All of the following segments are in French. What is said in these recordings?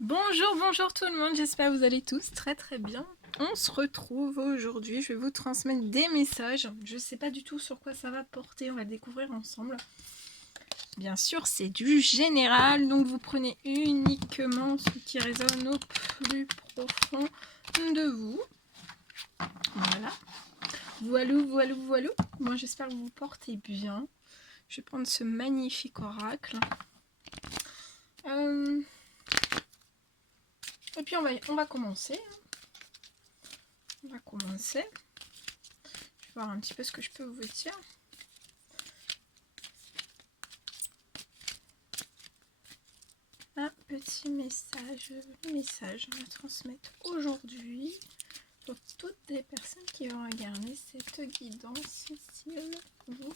Bonjour, bonjour tout le monde, j'espère que vous allez tous très très bien. On se retrouve aujourd'hui, je vais vous transmettre des messages. Je ne sais pas du tout sur quoi ça va porter, on va le découvrir ensemble. Bien sûr, c'est du général, donc vous prenez uniquement ce qui résonne au plus profond de vous. Voilà. Voilou, voilou, voilou. Moi j'espère que vous vous portez bien. Je vais prendre ce magnifique oracle. Et puis on va commencer. On va commencer. Je vais voir un petit peu ce que je peux vous dire. Un petit message, le message à transmettre aujourd'hui pour toutes les personnes qui vont regarder cette guidance, s'il vous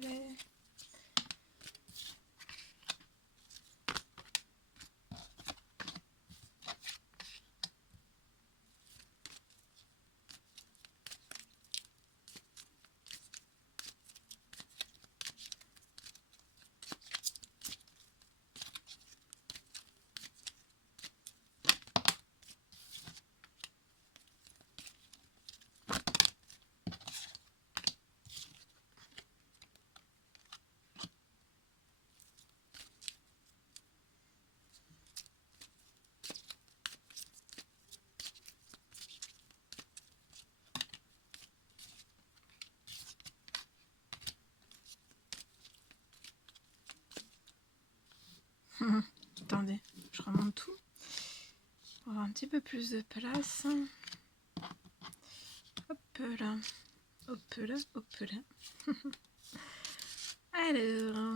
plaît. Attendez, je remonte tout pour avoir un petit peu plus de place. Hop là, hop là, hop là. Alors,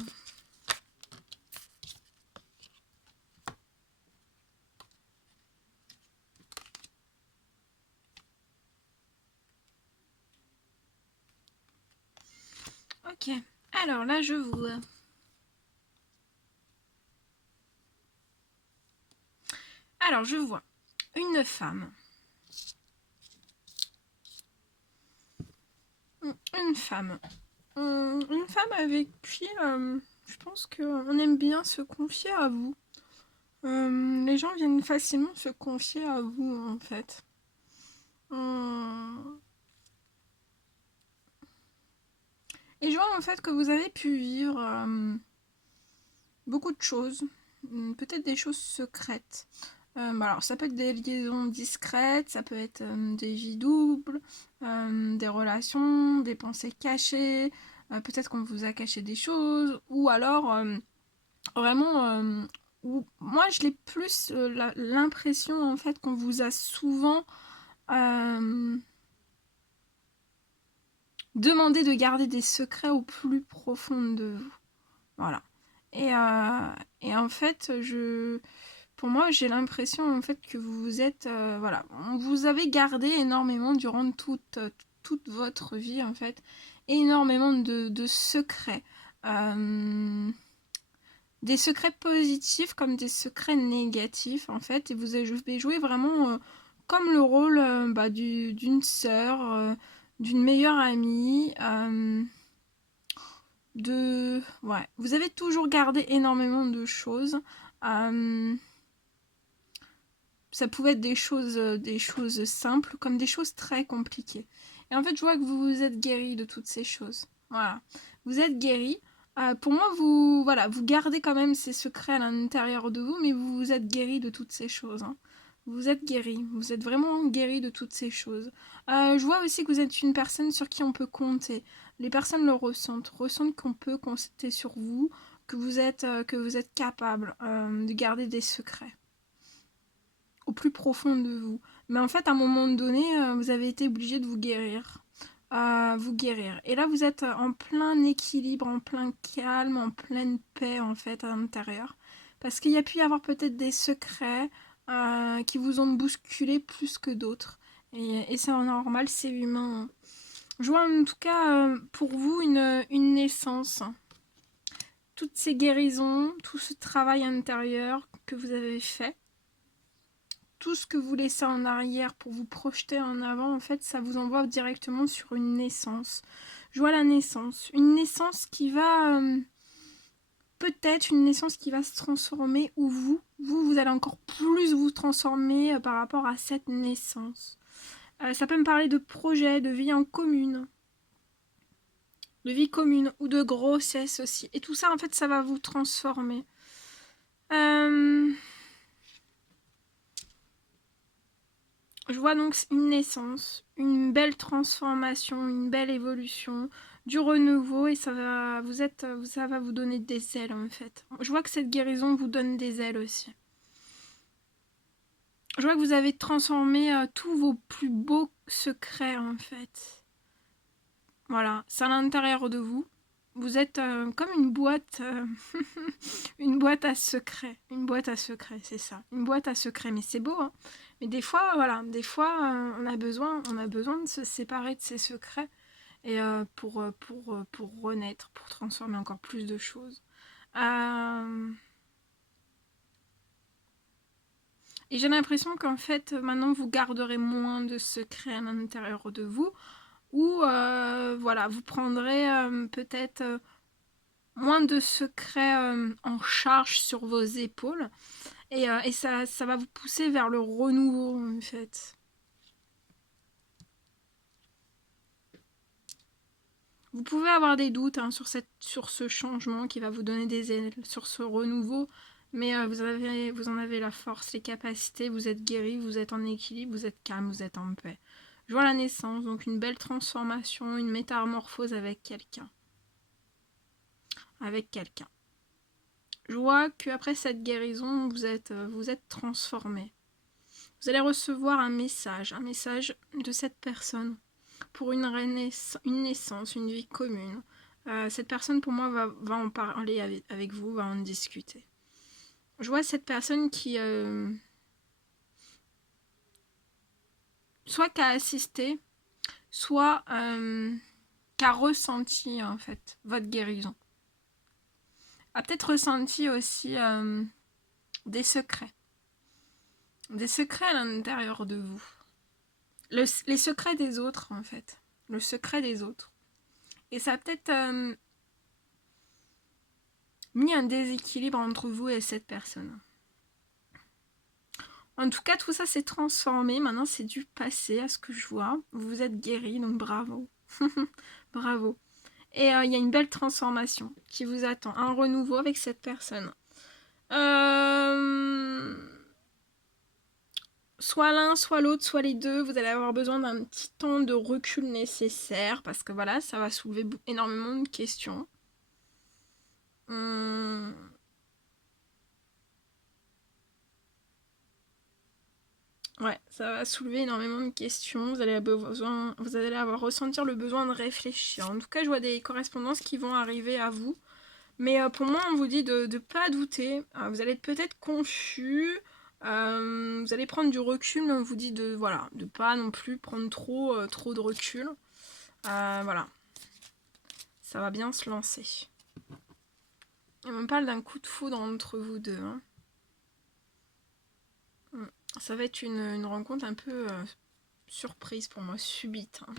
ok. Alors là, je vois. Alors, je vois une femme. Une femme. Une femme avec qui je pense qu'on aime bien se confier à vous. Les gens viennent facilement se confier à vous en fait. Et je vois en fait que vous avez pu vivre beaucoup de choses, peut-être des choses secrètes. Alors ça peut être des liaisons discrètes, ça peut être des vies doubles, des relations, des pensées cachées, peut-être qu'on vous a caché des choses, ou alors vraiment, moi je l'ai plus l'impression en fait qu'on vous a souvent demandé de garder des secrets au plus profond de vous. Voilà. Et en fait, pour moi, j'ai l'impression en fait que vous vous êtes, voilà, vous avez gardé énormément durant toute votre vie en fait, énormément de secrets. Des secrets positifs comme des secrets négatifs en fait, et vous avez joué vraiment comme le rôle d'une sœur, d'une meilleure amie, ouais, vous avez toujours gardé énormément de choses. Ça pouvait être des choses simples comme des choses très compliquées. Et en fait, je vois que vous vous êtes guéri de toutes ces choses. Voilà, vous êtes guéri. Pour moi, voilà, vous gardez quand même ces secrets à l'intérieur de vous, mais vous vous êtes guéri de toutes ces choses. Hein. Vous êtes guéri, vous êtes vraiment guéri de toutes ces choses. Je vois aussi que vous êtes une personne sur qui on peut compter. Les personnes le ressentent qu'on peut compter sur vous, que vous êtes capable de garder des secrets au plus profond de vous. Mais en fait, à un moment donné, vous avez été obligé de vous guérir. Vous guérir. Et là, vous êtes en plein équilibre, en plein calme, en pleine paix, en fait, à l'intérieur. Parce qu'il y a pu y avoir peut-être des secrets qui vous ont bousculé plus que d'autres. Et c'est normal, c'est humain. Je vois en tout cas pour vous une naissance. Toutes ces guérisons, tout ce travail intérieur que vous avez fait, tout ce que vous laissez en arrière pour vous projeter en avant, en fait, ça vous envoie directement sur une naissance. Je vois la naissance. Une naissance qui va peut-être une naissance qui va se transformer ou vous allez encore plus vous transformer par rapport à cette naissance. Ça peut me parler de projet, de vie en commune. De vie commune ou de grossesse aussi. Et tout ça, en fait, ça va vous transformer. Je vois donc une naissance, une belle transformation, une belle évolution, du renouveau et ça va vous donner des ailes en fait. Je vois que cette guérison vous donne des ailes aussi. Je vois que vous avez transformé tous vos plus beaux secrets en fait. Voilà, c'est à l'intérieur de vous. Vous êtes comme une boîte, une boîte à secrets. Une boîte à secrets, c'est ça. Une boîte à secrets, mais c'est beau, hein. Mais des fois, voilà, des fois, on a besoin de se séparer de ses secrets et pour renaître, pour transformer encore plus de choses. Et j'ai l'impression qu'en fait, maintenant, vous garderez moins de secrets à l'intérieur de vous, ou voilà, vous prendrez peut-être moins de secrets en charge sur vos épaules. Et ça va vous pousser vers le renouveau, en fait. Vous pouvez avoir des doutes hein, sur ce changement qui va vous donner des ailes, sur ce renouveau, mais vous en avez la force, les capacités, vous êtes guéri, vous êtes en équilibre, vous êtes calme, vous êtes en paix. Je vois la naissance, donc une belle transformation, une métamorphose avec quelqu'un. Avec quelqu'un. Je vois qu'après cette guérison, vous êtes transformé. Vous allez recevoir un message de cette personne pour une naissance, une vie commune. Cette personne, pour moi, va en parler avec vous, va en discuter. Je vois cette personne qui... soit qui a assisté, soit qui a ressenti, en fait, votre guérison. A peut-être ressenti aussi des secrets. Des secrets à l'intérieur de vous. Les secrets des autres, en fait. Le secret des autres. Et ça a peut-être mis un déséquilibre entre vous et cette personne. En tout cas, tout ça s'est transformé. Maintenant, c'est du passé à ce que je vois. Vous vous êtes guéri, donc bravo. Bravo. Et il y a une belle transformation qui vous attend. Un renouveau avec cette personne. Soit l'un, soit l'autre, soit les deux. Vous allez avoir besoin d'un petit temps de recul nécessaire. Parce que voilà, ça va soulever énormément de questions. Ouais, ça va soulever énormément de questions. Vous allez avoir ressentir le besoin de réfléchir. En tout cas, je vois des correspondances qui vont arriver à vous. Mais pour moi, on vous dit de ne pas douter. Vous allez être peut-être confus. Vous allez prendre du recul, mais on vous dit de pas non plus prendre trop de recul. Voilà. Ça va bien se lancer. Et on parle d'un coup de foudre entre vous deux. Hein. Ça va être une rencontre un peu surprise pour moi, subite. Hein.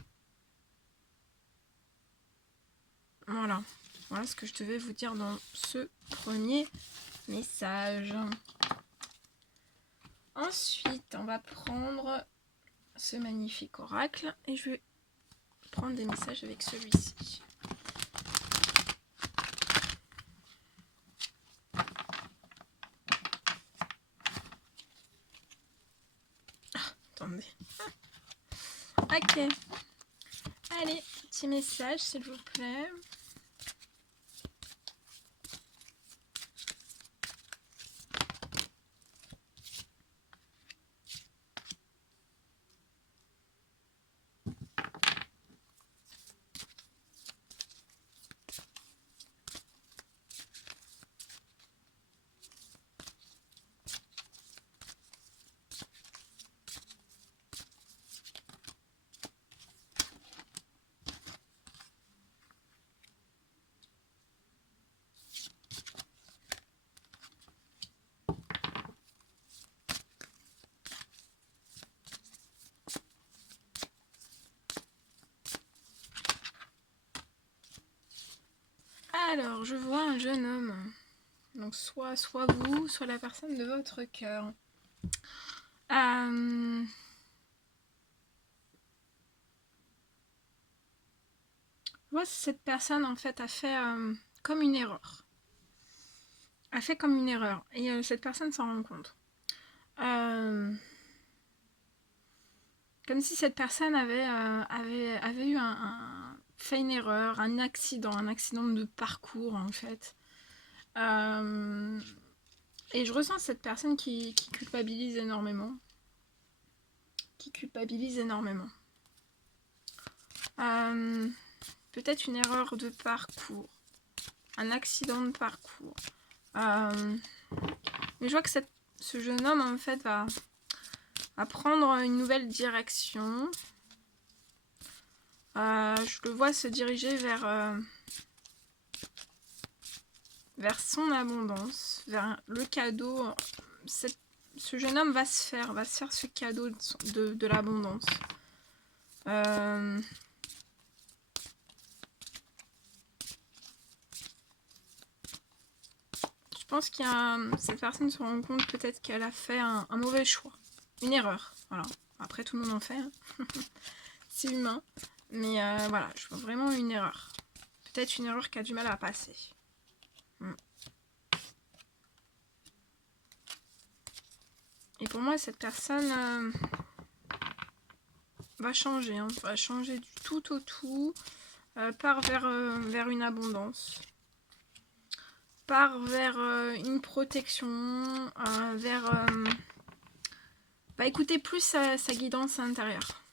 Voilà. Voilà ce que je devais vous dire dans ce premier message. Ensuite, on va prendre ce magnifique oracle et je vais prendre des messages avec celui-ci. Attendez. Ok. Allez, petit message s'il vous plaît. Alors, je vois un jeune homme. Donc soit vous, soit la personne de votre cœur. Moi, cette personne en fait a fait comme une erreur. A fait comme une erreur. Et cette personne s'en rend compte. Comme si cette personne avait eu fait une erreur, un accident de parcours en fait. Et je ressens cette personne qui culpabilise énormément. Peut-être une erreur de parcours, un accident de parcours. Mais je vois que ce jeune homme en fait va prendre une nouvelle direction. Je le vois se diriger vers son abondance, vers le cadeau. Ce jeune homme va se faire ce cadeau de l'abondance. Je pense cette personne se rend compte peut-être qu'elle a fait un mauvais choix, une erreur. Voilà. Après, tout le monde en fait. Hein. C'est humain. Mais voilà, je vois vraiment une erreur. Peut-être une erreur qui a du mal à passer. Et pour moi, cette personne va changer. Hein, va changer du tout au tout. Part vers une abondance. Part vers une protection. Va écouter plus sa guidance intérieure.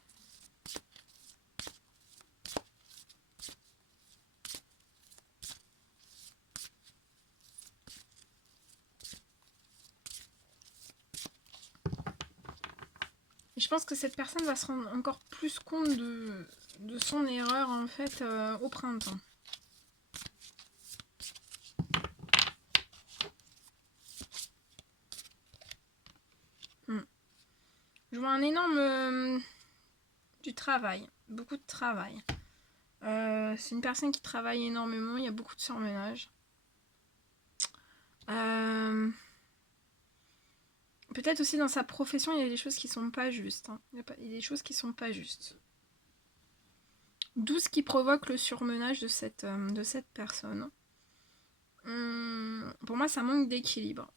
Et je pense que cette personne va se rendre encore plus compte de son erreur en fait au printemps. Je vois un énorme du travail, beaucoup de travail. C'est une personne qui travaille énormément, il y a beaucoup de surmenage. Peut-être aussi dans sa profession, il y a des choses qui sont pas justes. Hein. Il y a des choses qui sont pas justes. D'où ce qui provoque le surmenage de cette personne. Pour moi, ça manque d'équilibre.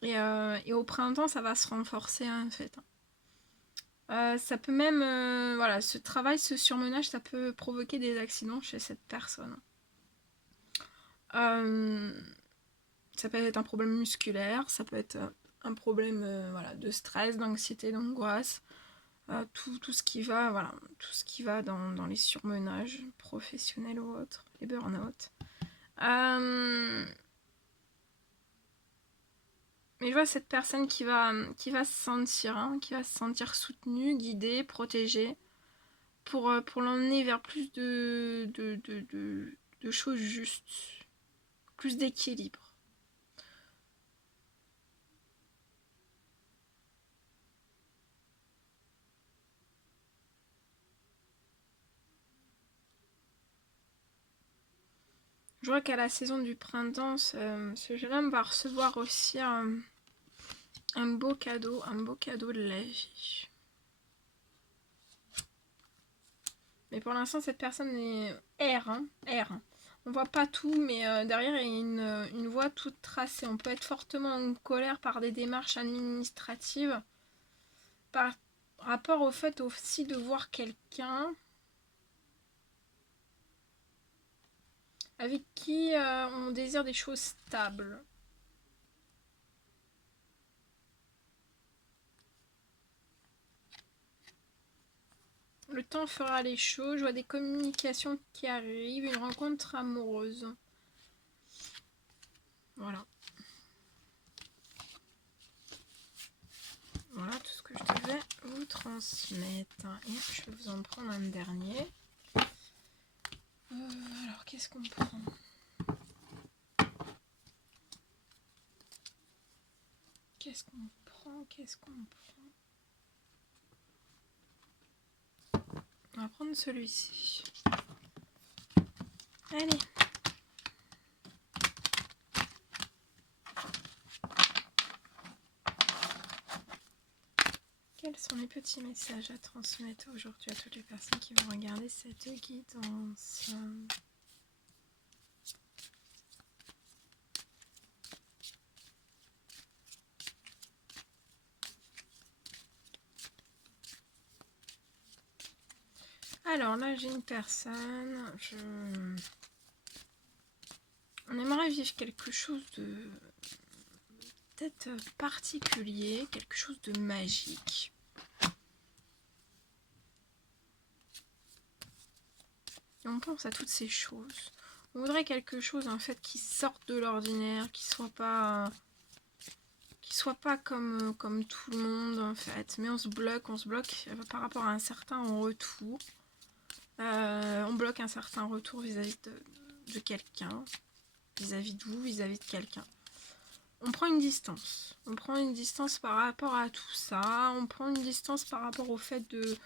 Et au printemps, ça va se renforcer en fait. Ça peut même, voilà, ce travail, ce surmenage, ça peut provoquer des accidents chez cette personne. Ça peut être un problème musculaire, ça peut être un problème voilà, de stress, d'anxiété, d'angoisse. Tout ce qui va, voilà, tout ce qui va dans les surmenages professionnels ou autres, les burn-out. Mais je vois cette personne qui va se sentir soutenue, guidée, protégée, pour l'emmener vers plus de choses justes, plus d'équilibre. Je vois qu'à la saison du printemps, ce jeune homme va recevoir aussi un beau cadeau de la vie. Mais pour l'instant, cette personne est R. On voit pas tout, mais derrière, il y a une voie toute tracée. On peut être fortement en colère par des démarches administratives, par rapport au fait aussi de voir quelqu'un avec qui on désire des choses stables. Le temps fera les choses. Je vois des communications qui arrivent, une rencontre amoureuse. Voilà. Voilà tout ce que je devais vous transmettre. Et je vais vous en prendre un dernier. Alors, qu'est-ce qu'on prend ? Qu'est-ce qu'on prend ? On va prendre celui-ci. Allez. quels sont les petits messages à transmettre aujourd'hui à toutes les personnes qui vont regarder cette guidance? Alors là, j'ai une personne, on aimerait vivre quelque chose de peut-être particulier, quelque chose de magique. Et on pense à toutes ces choses. On voudrait quelque chose en fait qui sorte de l'ordinaire, qui soit pas comme tout le monde en fait. Mais on se bloque par rapport à un certain retour. On bloque un certain retour vis-à-vis de quelqu'un, vis-à-vis de vous, vis-à-vis de quelqu'un. On prend une distance. On prend une distance par rapport à tout ça. On prend une distance par rapport au fait de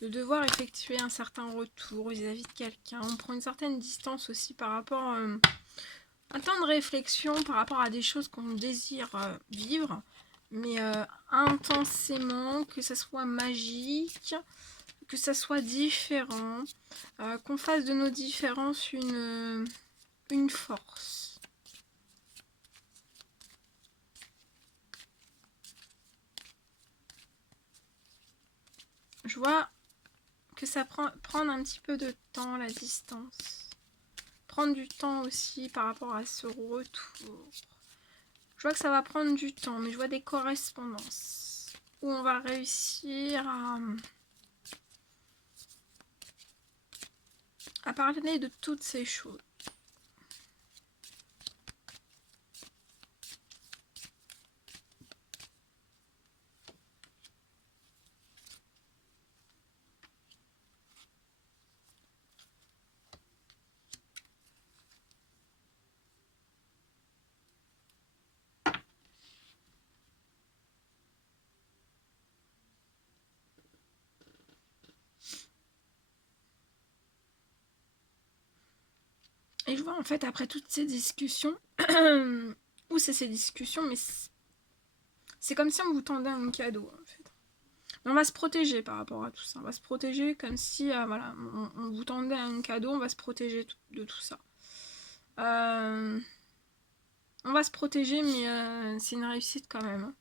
devoir effectuer un certain retour vis-à-vis de quelqu'un. On prend une certaine distance aussi par rapport à un temps de réflexion par rapport à des choses qu'on désire vivre, mais intensément, que ça soit magique, que ça soit différent, qu'on fasse de nos différences une force. Je vois que ça prendre un petit peu de temps, la distance. Prendre du temps aussi par rapport à ce retour. Je vois que ça va prendre du temps, mais je vois des correspondances où on va réussir à parler de toutes ces choses. Et je vois en fait après toutes ces discussions, ou c'est ces discussions, mais c'est comme si on vous tendait un cadeau en fait. Mais on va se protéger par rapport à tout ça. On va se protéger comme si voilà, on vous tendait un cadeau, on va se protéger de tout ça. On va se protéger, mais c'est une réussite quand même. Hein.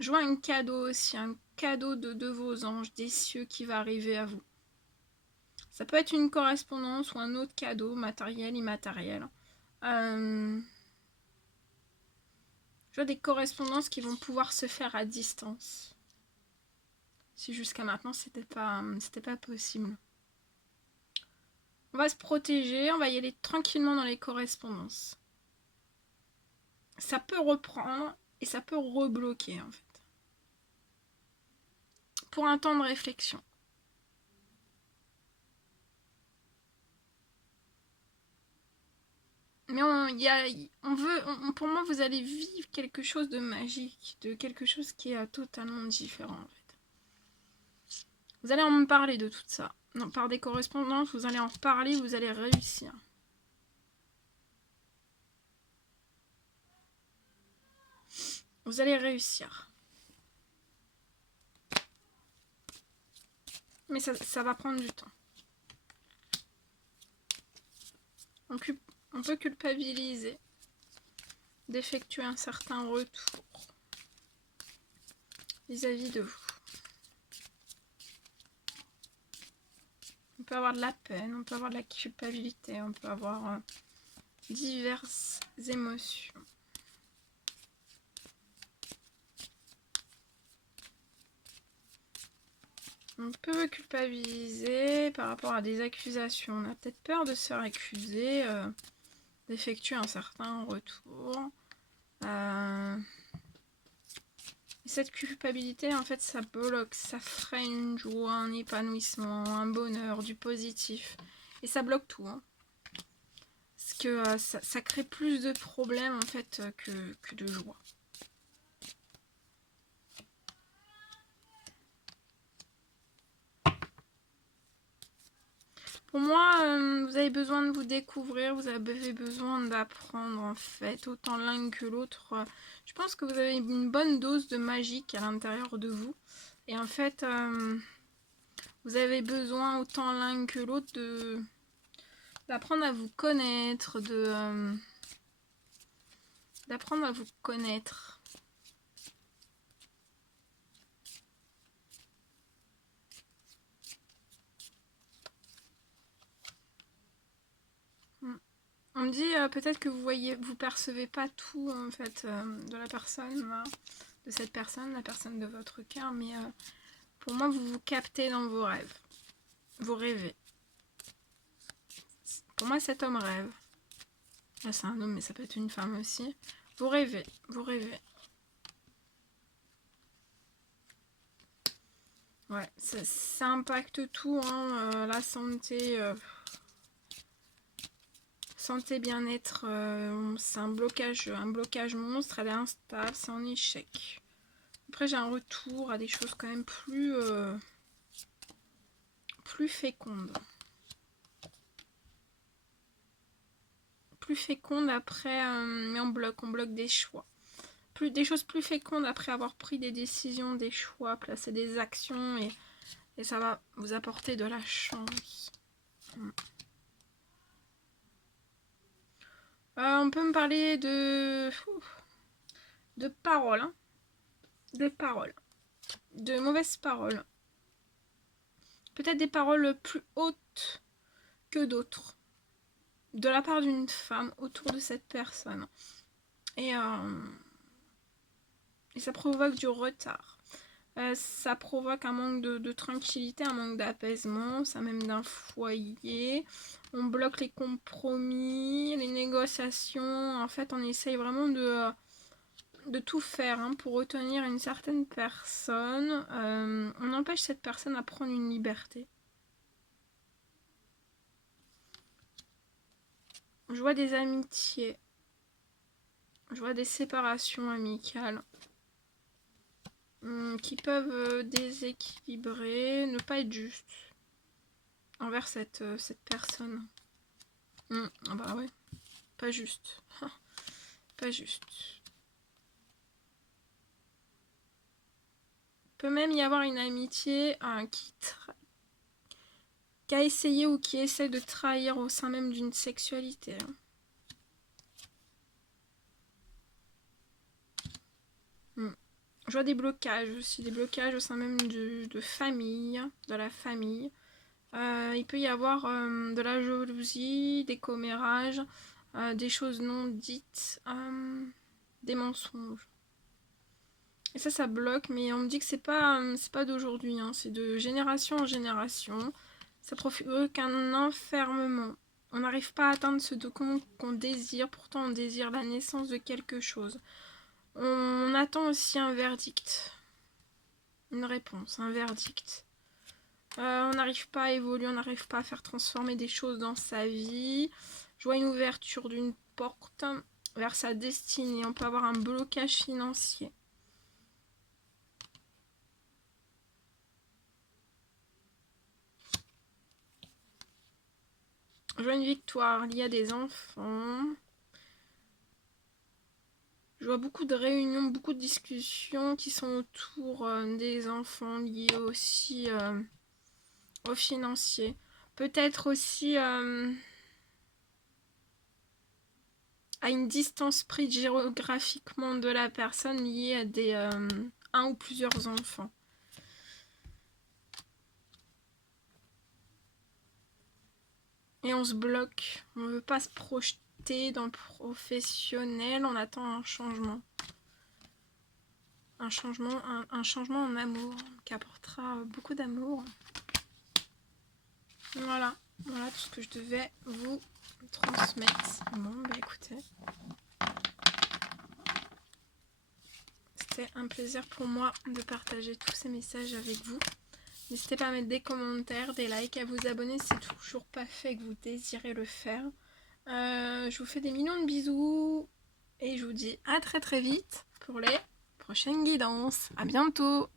Je vois un cadeau aussi, un cadeau de vos anges, des cieux qui va arriver à vous. Ça peut être une correspondance ou un autre cadeau, matériel, immatériel. Je vois des correspondances qui vont pouvoir se faire à distance. Si jusqu'à maintenant c'était pas possible. On va se protéger, on va y aller tranquillement dans les correspondances. Ça peut reprendre et ça peut rebloquer en fait. Pour un temps de réflexion. Mais pour moi, vous allez vivre quelque chose de magique, de quelque chose qui est totalement différent en fait. Vous allez en me parler de tout ça. Non, par des correspondances, vous allez en reparler, vous allez réussir. Vous allez réussir. Mais ça va prendre du temps. On peut culpabiliser d'effectuer un certain retour vis-à-vis de vous. On peut avoir de la peine, on peut avoir de la culpabilité, on peut avoir diverses émotions. On peut culpabiliser par rapport à des accusations. On a peut-être peur de se faire accuser d'effectuer un certain retour. Et cette culpabilité, en fait, ça bloque, ça freine une joie, un épanouissement, un bonheur, du positif. Et ça bloque tout. Hein. Parce que ça crée plus de problèmes, en fait, que de joie. Pour moi, vous avez besoin de vous découvrir, vous avez besoin d'apprendre en fait, autant l'un que l'autre. Je pense que vous avez une bonne dose de magique à l'intérieur de vous. Et en fait, vous avez besoin autant l'un que l'autre d'apprendre à vous connaître, d'apprendre à vous connaître. On me dit peut-être que vous percevez pas tout en fait de la personne, de cette personne, la personne de votre cœur, mais pour moi vous vous captez dans vos rêves. Vous rêvez. Pour moi cet homme rêve. Là c'est un homme mais ça peut être une femme aussi. Vous rêvez, vous rêvez. Ouais, ça impacte tout, hein, la santé. Santé, bien-être, c'est un blocage monstre, elle est instable, c'est en échec. Après j'ai un retour à des choses quand même plus fécondes. Plus fécondes après, mais on bloque des choix. Des choses plus fécondes après avoir pris des décisions, des choix, placer des actions et ça va vous apporter de la chance. On peut me parler de paroles, hein. De paroles. De mauvaises paroles. Peut-être des paroles plus hautes que d'autres. De la part d'une femme autour de cette personne. Et ça provoque du retard. Ça provoque un manque de tranquillité, un manque d'apaisement, ça même d'un foyer. On bloque les compromis, les négociations. En fait, on essaye vraiment de tout faire pour retenir une certaine personne. On empêche cette personne à prendre une liberté. Je vois des amitiés. Je vois des séparations amicales qui peuvent déséquilibrer, ne pas être juste envers cette personne. Ah bah ouais, pas juste. Pas juste. Il peut même y avoir une amitié qui a essayé ou qui essaie de trahir au sein même d'une sexualité. Je vois des blocages aussi, des blocages au sein même de famille, de la famille. Il peut y avoir de la jalousie, des commérages, des choses non dites, des mensonges. Et ça bloque, mais on me dit que c'est pas d'aujourd'hui, c'est de génération en génération. Ça provoque un enfermement. On n'arrive pas à atteindre ce qu'on désire, pourtant on désire la naissance de quelque chose. On attend aussi un verdict. Une réponse, un verdict. On n'arrive pas à évoluer, on n'arrive pas à faire transformer des choses dans sa vie. Je vois une ouverture d'une porte vers sa destinée. On peut avoir un blocage financier. Je vois une victoire liée à des enfants. Je vois beaucoup de réunions, beaucoup de discussions qui sont autour des enfants liés aussi au financier. Peut-être aussi à une distance prise géographiquement de la personne liée à des un ou plusieurs enfants. Et on se bloque. On ne veut pas se projeter dans le professionnel. On attend un changement. Un changement en amour qui apportera beaucoup d'amour. Voilà tout ce que je devais vous transmettre. Bon, bah écoutez. C'était un plaisir pour moi de partager tous ces messages avec vous. N'hésitez pas à mettre des commentaires, des likes, à vous abonner si c'est toujours pas fait que vous désirez le faire. Je vous fais des millions de bisous et je vous dis à très très vite pour les prochaines guidances. À bientôt!